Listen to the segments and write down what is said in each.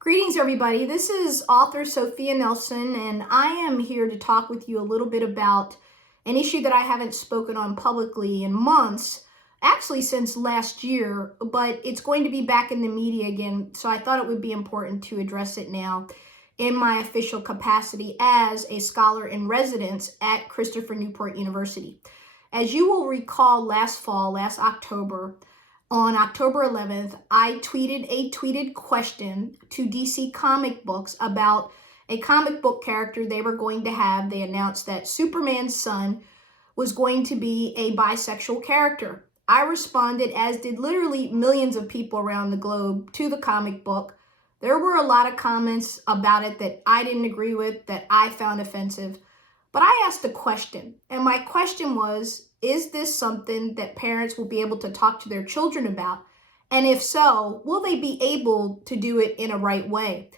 Greetings, everybody. This is author Sophia Nelson, and I am here to talk with you a little bit about an issue that I haven't spoken on publicly in months, actually since last year, but it's going to be back in the media again, so I thought it would be important to address it now in my official capacity as a scholar in residence at Christopher Newport University. As you will recall, last October, on October 11th, I tweeted a tweeted question to DC Comic Books about a comic book character they were going to have. They announced that Superman's son was going to be a bisexual character. I responded, as did literally millions of people around the globe, to the comic book. There were a lot of comments about it that I didn't agree with, that I found offensive. But I asked a question, and my question was, is this something that parents will be able to talk to their children about? And if so, will they be able to do it in a right way?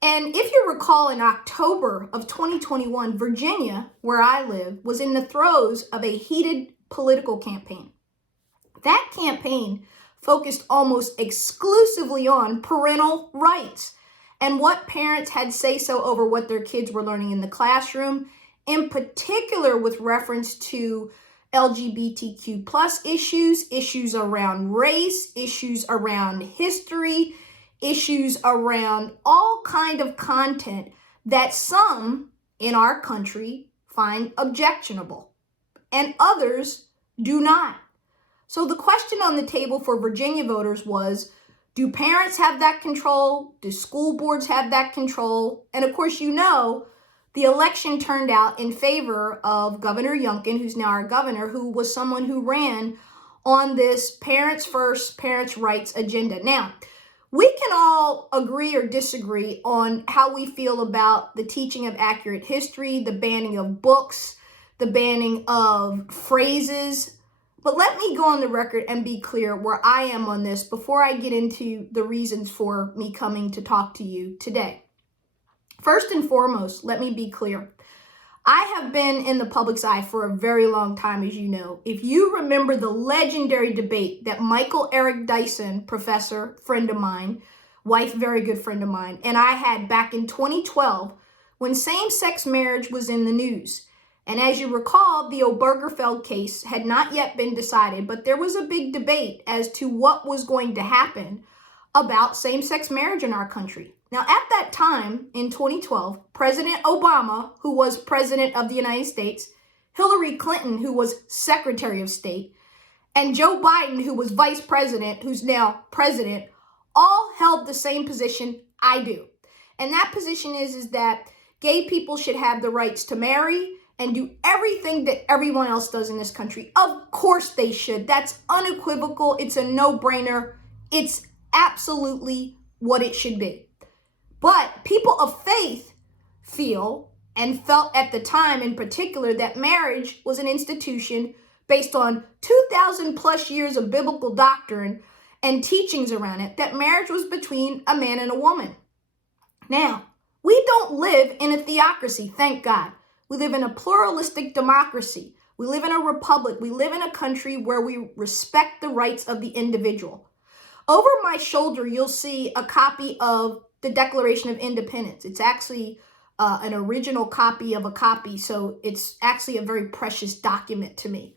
And if you recall, in October of 2021, Virginia, where I live, was in the throes of a heated political campaign. That campaign focused almost exclusively on parental rights and what parents had say-so over what their kids were learning in the classroom, in particular with reference to LGBTQ plus issues around race, issues around history, issues around all kind of content that some in our country find objectionable and others do not. So the question on the table for Virginia voters was, do parents have that control? Do school boards have that control? And of course, the election turned out in favor of Governor Youngkin, who's now our governor, who was someone who ran on this parents first, parents' rights agenda. Now, we can all agree or disagree on how we feel about the teaching of accurate history, the banning of books, the banning of phrases. But let me go on the record and be clear where I am on this before I get into the reasons for me coming to talk to you today. First and foremost, let me be clear. I have been in the public's eye for a very long time, as you know. If you remember the legendary debate that Michael Eric Dyson, professor, friend of mine, wife, very good friend of mine, and I had back in 2012 when same-sex marriage was in the news. And as you recall, the Obergefell case had not yet been decided, but there was a big debate as to what was going to happen about same-sex marriage in our country. Now, at that time, in 2012, President Obama, who was president of the United States, Hillary Clinton, who was Secretary of State, and Joe Biden, who was vice president, who's now president, all held the same position I do. And that position is that gay people should have the rights to marry and do everything that everyone else does in this country. Of course they should. That's unequivocal. It's a no-brainer. It's absolutely what it should be. But people of faith feel and felt at the time in particular that marriage was an institution based on 2,000 plus years of biblical doctrine and teachings around it, that marriage was between a man and a woman. Now, we don't live in a theocracy, thank God. We live in a pluralistic democracy. We live in a republic. We live in a country where we respect the rights of the individual. Over my shoulder, you'll see a copy of the Declaration of Independence. It's actually an original copy of a copy, so it's actually a very precious document to me.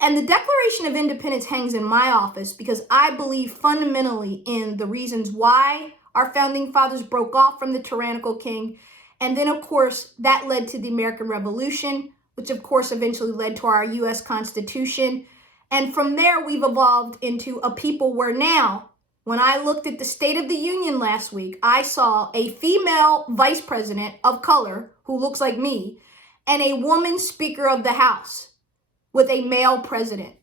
And the Declaration of Independence hangs in my office because I believe fundamentally in the reasons why our founding fathers broke off from the tyrannical king. And then, of course, that led to the American Revolution, which, of course, eventually led to our U.S. Constitution. And from there, we've evolved into a people where now, when I looked at the State of the Union last week, I saw a female vice president of color who looks like me and a woman Speaker of the House with a male president.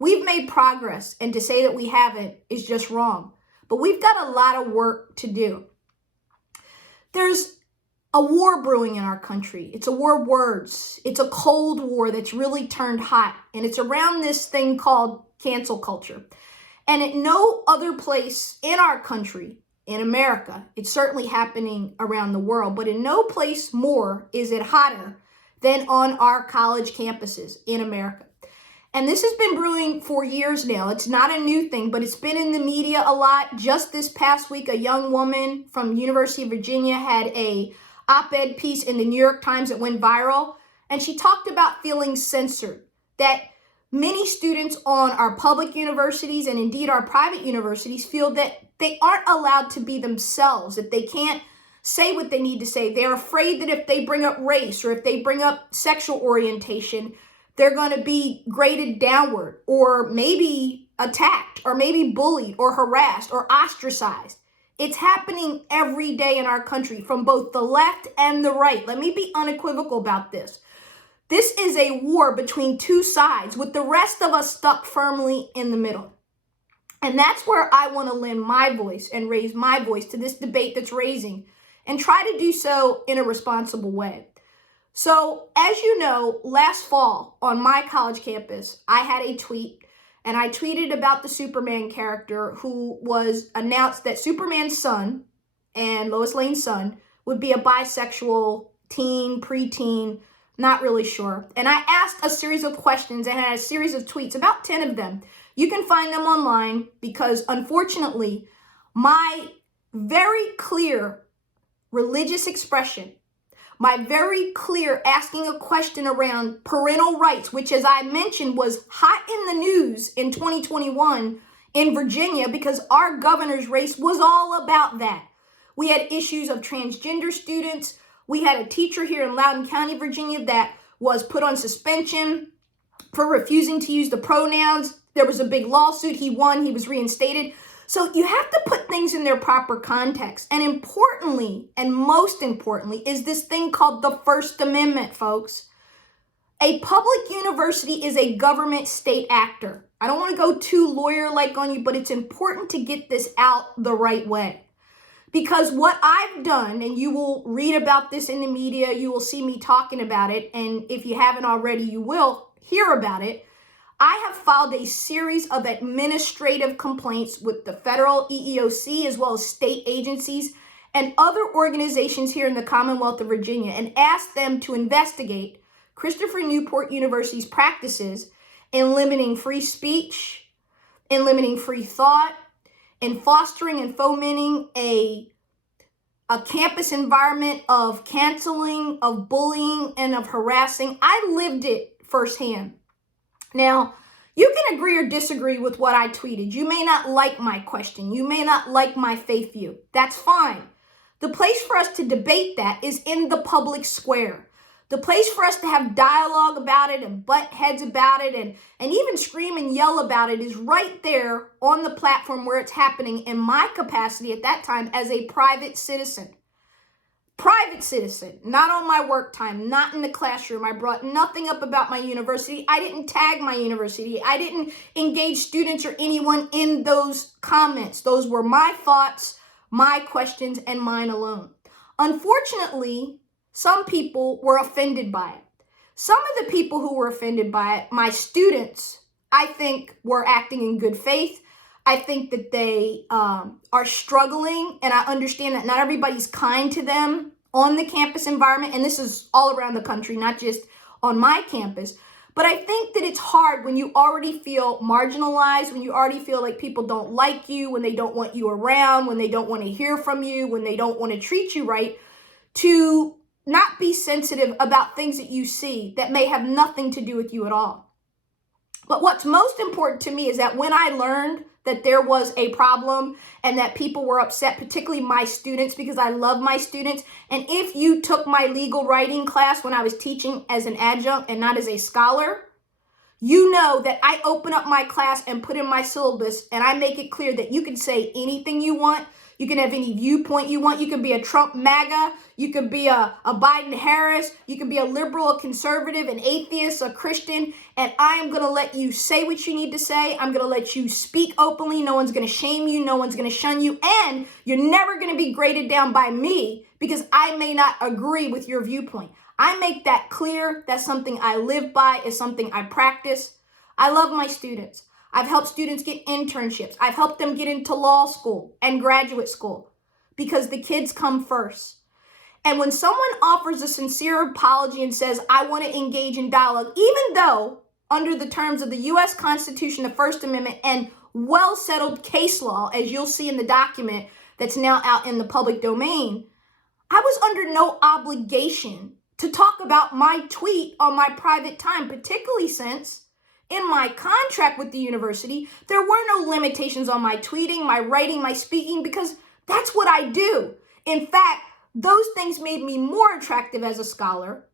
We've made progress, and to say that we haven't is just wrong. But we've got a lot of work to do. There's a war brewing in our country. It's a war of words. It's a cold war that's really turned hot, and it's around this thing called cancel culture. And at no other place in our country, in America, it's certainly happening around the world, but in no place more is it hotter than on our college campuses in America. And this has been brewing for years now. It's not a new thing, but it's been in the media a lot. Just this past week, a young woman from University of Virginia had a op-ed piece in the New York Times that went viral. And she talked about feeling censored, that many students on our public universities and indeed our private universities feel that they aren't allowed to be themselves, that they can't say what they need to say. They're afraid that if they bring up race or if they bring up sexual orientation, they're going to be graded downward or maybe attacked or maybe bullied or harassed or ostracized. It's happening every day in our country from both the left and the right. Let me be unequivocal about this. This is a war between two sides with the rest of us stuck firmly in the middle. And that's where I want to lend my voice and raise my voice to this debate that's raising and try to do so in a responsible way. So, as you know, last fall on my college campus, I had a tweet, and I tweeted about the Superman character who was announced that Superman's son and Lois Lane's son would be a bisexual teen, preteen, not really sure. And I asked a series of questions and had a series of tweets, about 10 of them. You can find them online because, unfortunately, my very clear religious expression, my very clear asking a question around parental rights, which, as I mentioned, was hot in the news in 2021 in Virginia because our governor's race was all about that. We had issues of transgender students. We had a teacher here in Loudoun County, Virginia, that was put on suspension for refusing to use the pronouns. There was a big lawsuit. He won. He was reinstated. So you have to put things in their proper context. And importantly, and most importantly, is this thing called the First Amendment, folks. A public university is a government state actor. I don't want to go too lawyer-like on you, but it's important to get this out the right way. Because what I've done, and you will read about this in the media, you will see me talking about it, and if you haven't already, you will hear about it. I have filed a series of administrative complaints with the federal EEOC as well as state agencies and other organizations here in the Commonwealth of Virginia and asked them to investigate Christopher Newport University's practices in limiting free speech, in limiting free thought, in fostering and fomenting a campus environment of canceling, of bullying, and of harassing. I lived it firsthand. Now, you can agree or disagree with what I tweeted. You may not like my question. You may not like my faith view. That's fine. The place for us to debate that is in the public square. The place for us to have dialogue about it and butt heads about it and even scream and yell about it is right there on the platform where it's happening in my capacity at that time as a private citizen. Private citizen, not on my work time, not in the classroom. I brought nothing up about my university. I didn't tag my university. I didn't engage students or anyone in those comments. Those were my thoughts, my questions, and mine alone. Unfortunately, some people were offended by it. Some of the people who were offended by it, my students, I think were acting in good faith. I think that they are struggling, and I understand that not everybody's kind to them on the campus environment, and this is all around the country, not just on my campus. But I think that it's hard when you already feel marginalized, when you already feel like people don't like you, when they don't want you around, when they don't want to hear from you, when they don't want to treat you right, to not be sensitive about things that you see that may have nothing to do with you at all. But what's most important to me is that when I learned that there was a problem and that people were upset, particularly my students, because I love my students. And if you took my legal writing class when I was teaching as an adjunct and not as a scholar, you know that I open up my class and put in my syllabus and I make it clear that you can say anything you want. You can have any viewpoint you want. You can be a Trump MAGA. You could be a Biden Harris. You can be a liberal, a conservative, an atheist, a Christian. And I am going to let you say what you need to say. I'm going to let you speak openly. No one's going to shame you. No one's going to shun you. And you're never going to be graded down by me because I may not agree with your viewpoint. I make that clear. That's something I live by. It's something I practice. I love my students. I've helped students get internships. I've helped them get into law school and graduate school because the kids come first. And when someone offers a sincere apology and says, I want to engage in dialogue, even though under the terms of the U.S. Constitution, the First Amendment, and well-settled case law, as you'll see in the document that's now out in the public domain, I was under no obligation to talk about my tweet on my private time, particularly since in my contract with the university, there were no limitations on my tweeting, my writing, my speaking, because that's what I do. In fact, those things made me more attractive as a scholar,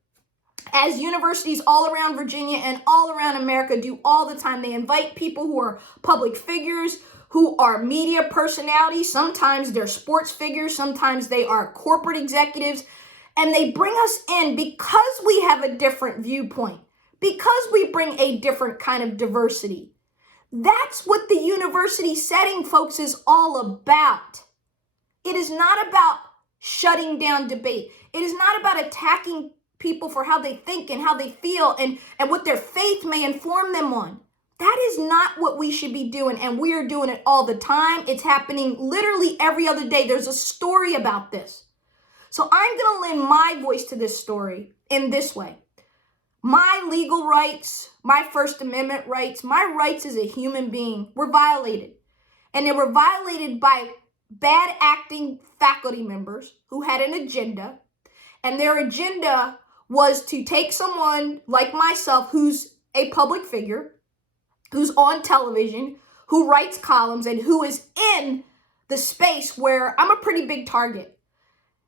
as universities all around Virginia and all around America do all the time. They invite people who are public figures, who are media personalities. Sometimes they're sports figures. Sometimes they are corporate executives. And they bring us in because we have a different viewpoint, because we bring a different kind of diversity. That's what the university setting, folks, is all about. It is not about shutting down debate. It is not about attacking people for how they think and how they feel and what their faith may inform them on. That is not what we should be doing, and we are doing it all the time. It's happening literally every other day. There's a story about this. So I'm going to lend my voice to this story in this way. My legal rights, my First Amendment rights, my rights as a human being were violated. And they were violated by bad acting faculty members who had an agenda. And their agenda was to take someone like myself, who's a public figure, who's on television, who writes columns, and who is in the space where I'm a pretty big target.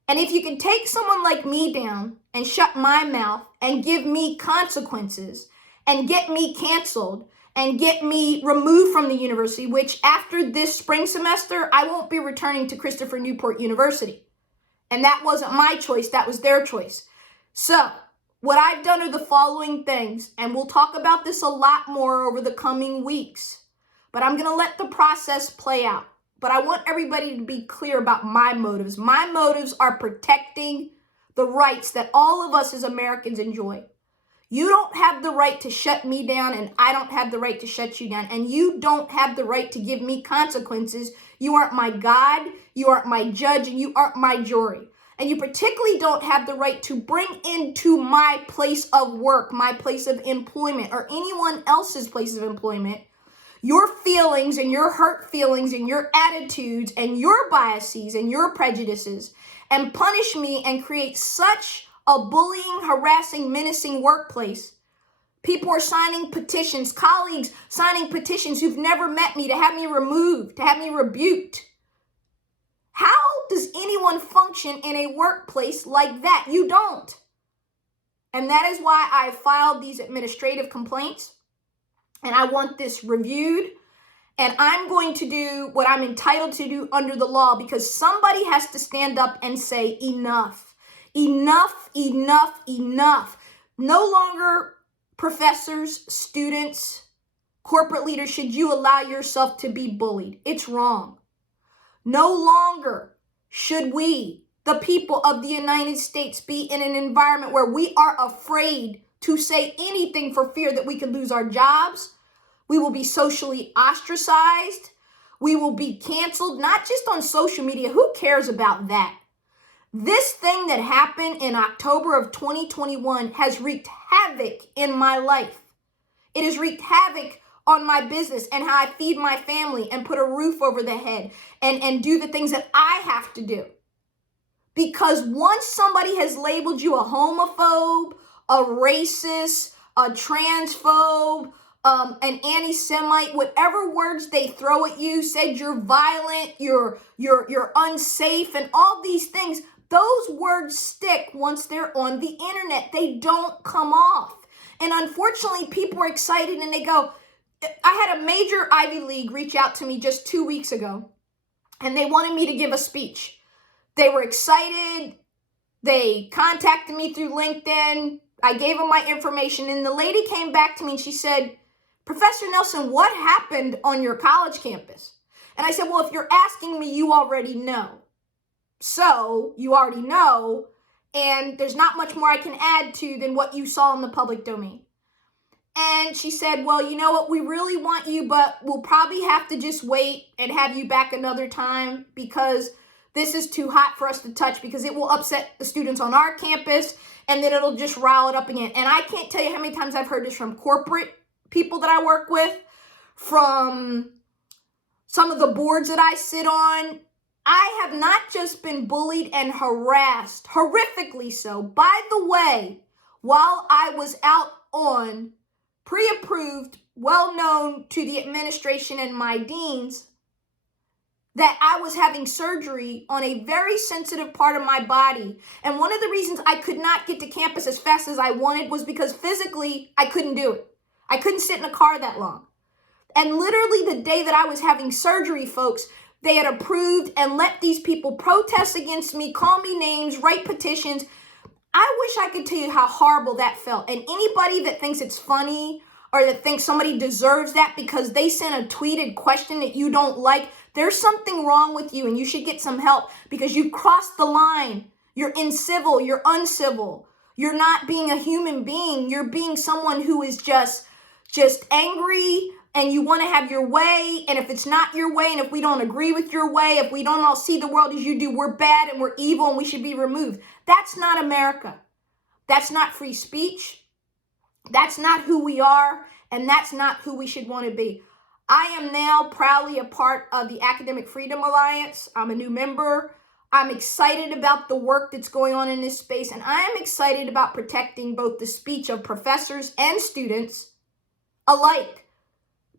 And if you can take someone like me down and shut my mouth and give me consequences and get me canceled and get me removed from the university, which after this spring semester, I won't be returning to Christopher Newport University. And that wasn't my choice, that was their choice. So what I've done are the following things, and we'll talk about this a lot more over the coming weeks, but I'm going to let the process play out. But I want everybody to be clear about my motives. My motives are protecting the rights that all of us as Americans enjoy. You don't have the right to shut me down, and I don't have the right to shut you down. And you don't have the right to give me consequences. You aren't my God, you aren't my judge, and you aren't my jury. And you particularly don't have the right to bring into my place of work, my place of employment, or anyone else's place of employment, your feelings and your hurt feelings and your attitudes and your biases and your prejudices, and punish me and create such a bullying, harassing, menacing workplace. People are signing petitions, colleagues signing petitions who've never met me to have me removed, to have me rebuked. How does anyone function in a workplace like that? You don't. And that is why I filed these administrative complaints. And I want this reviewed, and I'm going to do what I'm entitled to do under the law, because somebody has to stand up and say enough, enough, enough, enough. No longer professors, students, corporate leaders, should you allow yourself to be bullied. It's wrong. No longer should we, the people of the United States, be in an environment where we are afraid to say anything for fear that we could lose our jobs. We will be socially ostracized. We will be canceled, not just on social media. Who cares about that? This thing that happened in October of 2021 has wreaked havoc in my life. It has wreaked havoc on my business and how I feed my family and put a roof over the head and do the things that I have to do. Because once somebody has labeled you a homophobe, a racist, a transphobe, an anti-Semite, whatever words they throw at you, said you're violent, you're unsafe, and all these things, those words stick once they're on the internet. They don't come off. And unfortunately, people are excited and they go, I had a major Ivy League reach out to me just 2 weeks ago, and they wanted me to give a speech. They were excited. They contacted me through LinkedIn. I gave them my information, and the lady came back to me and she said, Professor Nelson, what happened on your college campus? And I said, well, if you're asking me, you already know. So you already know, and there's not much more I can add to than what you saw in the public domain. And she said, well, you know what? We really want you, but we'll probably have to just wait and have you back another time because this is too hot for us to touch, because it will upset the students on our campus and then it'll just rile it up again. And I can't tell you how many times I've heard this from corporate people that I work with, from some of the boards that I sit on, I have not just been bullied and harassed, horrifically so. By the way, while I was out on pre-approved, well-known to the administration and my deans, that I was having surgery on a very sensitive part of my body. And one of the reasons I could not get to campus as fast as I wanted was because physically I couldn't do it. I couldn't sit in a car that long. And literally the day that I was having surgery, folks, they had approved and let these people protest against me, call me names, write petitions. I wish I could tell you how horrible that felt. And anybody that thinks it's funny or that thinks somebody deserves that because they sent a tweeted question that you don't like, there's something wrong with you and you should get some help because you crossed the line. You're incivil, you're uncivil. You're not being a human being. You're being someone who is just angry and you want to have your way. And if it's not your way and if we don't agree with your way, if we don't all see the world as you do, we're bad and we're evil and we should be removed. That's not America. That's not free speech. That's not who we are. And that's not who we should want to be. I am now proudly a part of the Academic Freedom Alliance. I'm a new member. I'm excited about the work that's going on in this space, and I am excited about protecting both the speech of professors and students alike,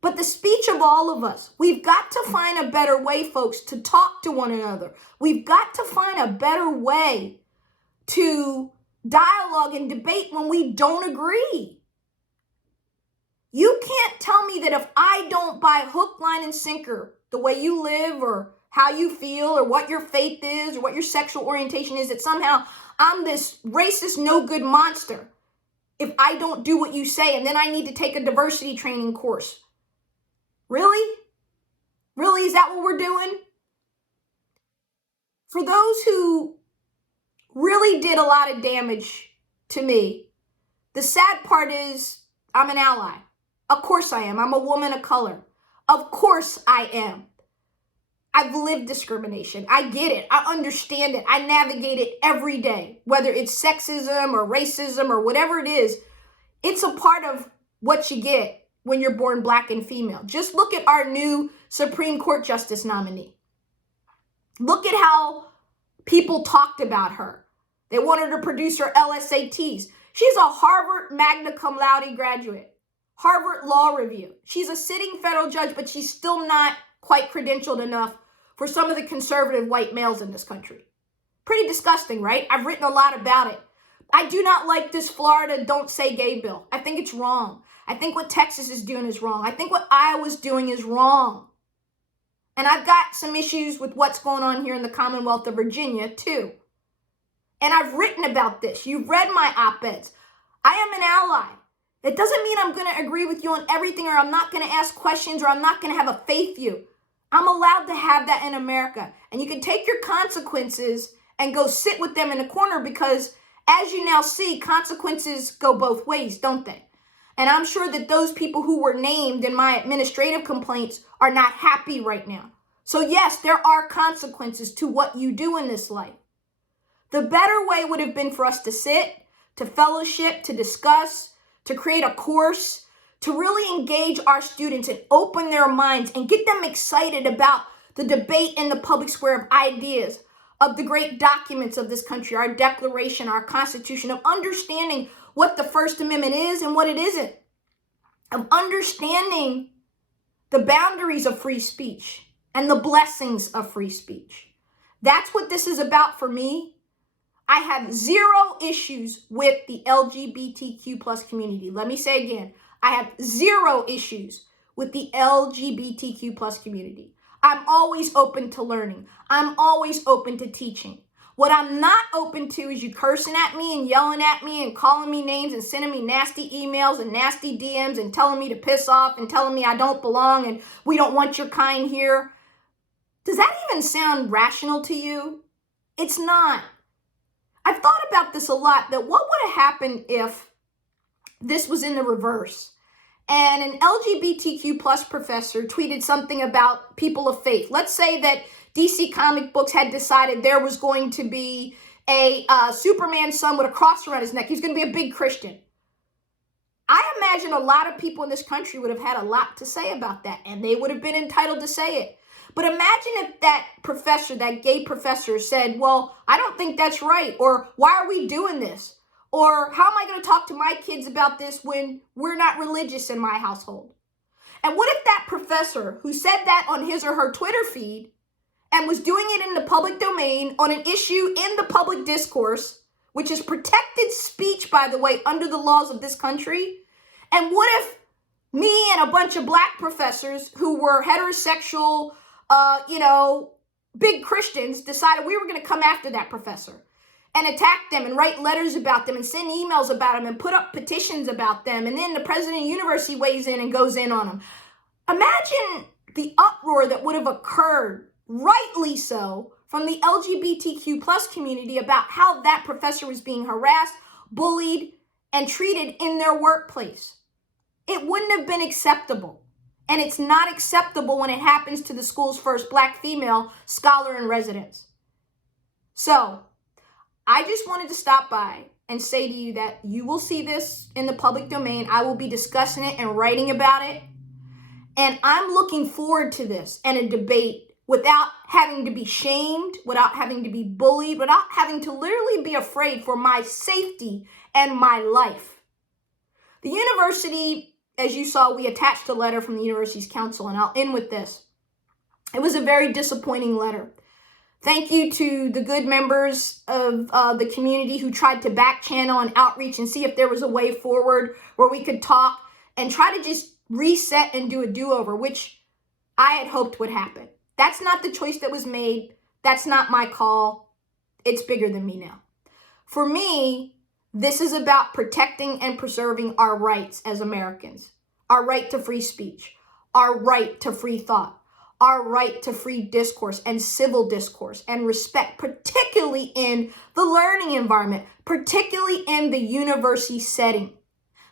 but the speech of all of us. We've got to find a better way, folks, to talk to one another. We've got to find a better way to dialogue and debate when we don't agree. You can't tell me that if I don't buy hook, line, and sinker the way you live or how you feel or what your faith is or what your sexual orientation is, that somehow I'm this racist, no good monster if I don't do what you say and then I need to take a diversity training course. Really? Really? Is that what we're doing? For those who really did a lot of damage to me, the sad part is I'm an ally. Of course I am. I'm a woman of color. Of course I am. I've lived discrimination. I get it. I understand it. I navigate it every day, whether it's sexism or racism or whatever it is. It's a part of what you get when you're born black and female. Just look at our new Supreme Court Justice nominee. Look at how people talked about her. They wanted to produce her LSATs. She's a Harvard magna cum laude graduate. Harvard Law Review. She's a sitting federal judge, but she's still not quite credentialed enough for some of the conservative white males in this country. Pretty disgusting, right? I've written a lot about it. I do not like this Florida Don't Say Gay bill. I think it's wrong. I think what Texas is doing is wrong. I think what Iowa's doing is wrong. And I've got some issues with what's going on here in the Commonwealth of Virginia, too. And I've written about this. You've read my op-eds. I am an ally. It doesn't mean I'm going to agree with you on everything, or I'm not going to ask questions, or I'm not going to have a faith view. I'm allowed to have that in America. And you can take your consequences and go sit with them in a corner because, as you now see, consequences go both ways, don't they? And I'm sure that those people who were named in my administrative complaints are not happy right now. So yes, there are consequences to what you do in this life. The better way would have been for us to sit, to fellowship, to discuss, to create a course, to really engage our students and open their minds and get them excited about the debate in the public square of ideas, of the great documents of this country, our Declaration, our Constitution, of understanding what the First Amendment is and what it isn't, of understanding the boundaries of free speech and the blessings of free speech. That's what this is about for me. I have zero issues with the LGBTQ plus community. Let me say again, I have zero issues with the LGBTQ plus community. I'm always open to learning. I'm always open to teaching. What I'm not open to is you cursing at me and yelling at me and calling me names and sending me nasty emails and nasty DMs and telling me to piss off and telling me I don't belong and we don't want your kind here. Does that even sound rational to you? It's not. I've thought about this a lot, that what would have happened if this was in the reverse and an LGBTQ plus professor tweeted something about people of faith. Let's say that DC Comic Books had decided there was going to be a Superman son with a cross around his neck. He's going to be a big Christian. I imagine a lot of people in this country would have had a lot to say about that, and they would have been entitled to say it. But imagine if that professor, that gay professor, said, well, I don't think that's right, or why are we doing this? Or how am I going to talk to my kids about this when we're not religious in my household? And what if that professor who said that on his or her Twitter feed and was doing it in the public domain on an issue in the public discourse, which is protected speech, by the way, under the laws of this country? And what if me and a bunch of black professors who were heterosexual, big Christians decided we were going to come after that professor and attack them and write letters about them and send emails about them and put up petitions about them, and then the president of the university weighs in and goes in on them? Imagine the uproar that would have occurred, rightly so, from the LGBTQ plus community about how that professor was being harassed, bullied, and treated in their workplace. It wouldn't have been acceptable. And it's not acceptable when it happens to the school's first black female scholar in residence. So I just wanted to stop by and say to you that you will see this in the public domain. I will be discussing it and writing about it. And I'm looking forward to this and a debate without having to be shamed, without having to be bullied, without having to literally be afraid for my safety and my life. The university, as you saw, we attached a letter from the university's council, and I'll end with this. It was a very disappointing letter. Thank you to the good members of the community who tried to back channel and outreach and see if there was a way forward where we could talk and try to just reset and do a do-over, which I had hoped would happen. That's not the choice that was made. That's not my call. It's bigger than me now. For me, this is about protecting and preserving our rights as Americans. Our right to free speech, our right to free thought, our right to free discourse and civil discourse and respect, particularly in the learning environment, particularly in the university setting.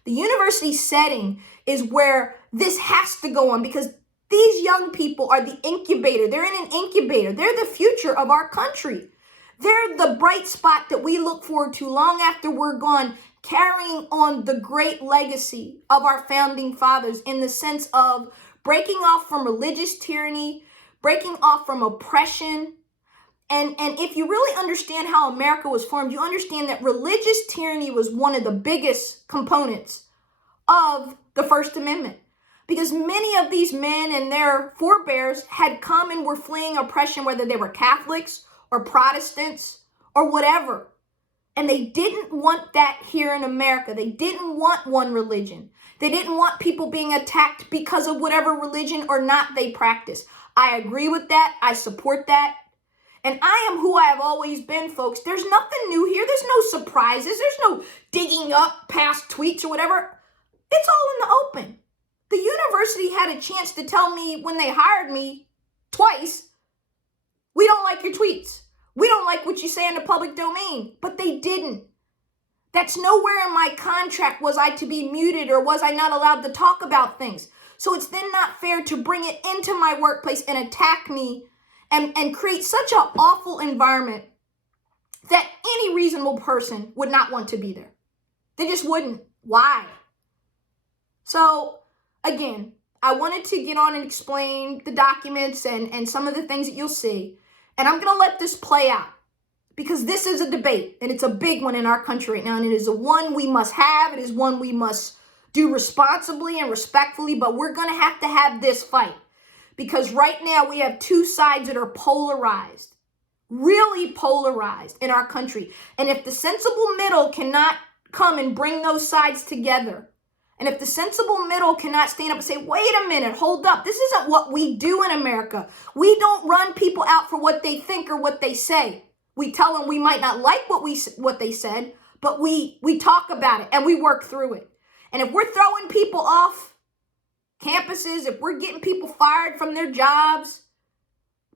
The university setting is where this has to go on, because these young people are the incubator. They're in an incubator. They're the future of our country. They're the bright spot that we look forward to long after we're gone, carrying on the great legacy of our founding fathers in the sense of breaking off from religious tyranny, breaking off from oppression. And if you really understand how America was formed, you understand that religious tyranny was one of the biggest components of the First Amendment. Because many of these men and their forebears had come and were fleeing oppression, whether they were Catholics or Protestants or whatever. And they didn't want that here in America. They didn't want one religion. They didn't want people being attacked because of whatever religion or not they practice. I agree with that. I support that. And I am who I have always been, folks. There's nothing new here. There's no surprises. There's no digging up past tweets or whatever. It's all in the open. The university had a chance to tell me when they hired me twice, we don't like your tweets. We don't like what you say in the public domain, but they didn't. That's nowhere in my contract was I to be muted or was I not allowed to talk about things. So it's then not fair to bring it into my workplace and attack me and create such an awful environment that any reasonable person would not want to be there. They just wouldn't. Why? So again, I wanted to get on and explain the documents and some of the things that you'll see. And I'm going to let this play out because this is a debate and it's a big one in our country right now. And it is a one we must have. It is one we must do responsibly and respectfully, but we're going to have this fight because right now we have two sides that are polarized, really polarized in our country. And if the sensible middle cannot come and bring those sides together, and if the sensible middle cannot stand up and say, wait a minute, hold up, this isn't what we do in America. We don't run people out for what they think or what they say. We tell them we might not like what they said, but we talk about it and we work through it. And if we're throwing people off campuses, if we're getting people fired from their jobs,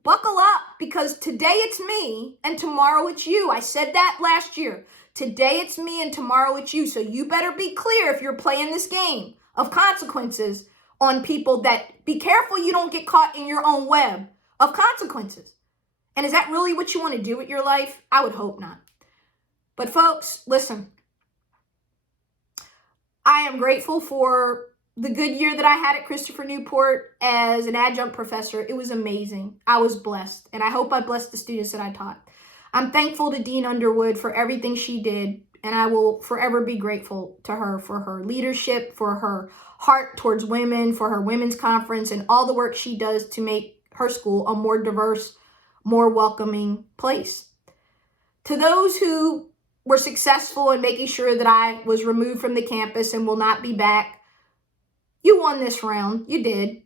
buckle up because today it's me and tomorrow it's you. I said that last year. Today it's me and tomorrow it's you. So you better be clear if you're playing this game of consequences on people that be careful you don't get caught in your own web of consequences. And is that really what you want to do with your life? I would hope not. But folks, listen, I am grateful for the good year that I had at Christopher Newport as an adjunct professor. It was amazing. I was blessed, and I hope I blessed the students that I taught. I'm thankful to Dean Underwood for everything she did, and I will forever be grateful to her for her leadership, for her heart towards women, for her women's conference, and all the work she does to make her school a more diverse, more welcoming place. To those who were successful in making sure that I was removed from the campus and will not be back, you won this round. You did.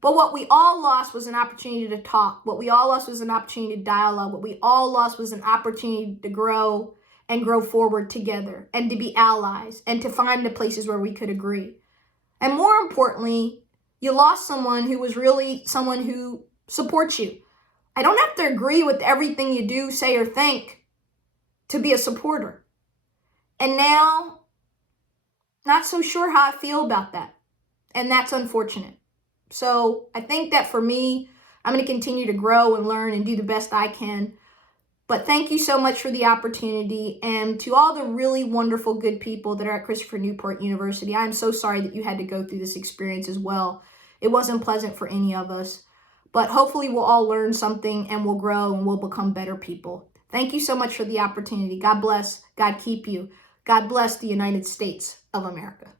But what we all lost was an opportunity to talk. What we all lost was an opportunity to dialogue. What we all lost was an opportunity to grow and grow forward together and to be allies and to find the places where we could agree. And more importantly, you lost someone who was really someone who supports you. I don't have to agree with everything you do, say, or think to be a supporter. And now, not so sure how I feel about that. And that's unfortunate. So I think that for me, I'm going to continue to grow and learn and do the best I can. But thank you so much for the opportunity. And to all the really wonderful, good people that are at Christopher Newport University, I'm so sorry that you had to go through this experience as well. It wasn't pleasant for any of us. But hopefully we'll all learn something and we'll grow and we'll become better people. Thank you so much for the opportunity. God bless. God keep you. God bless the United States of America.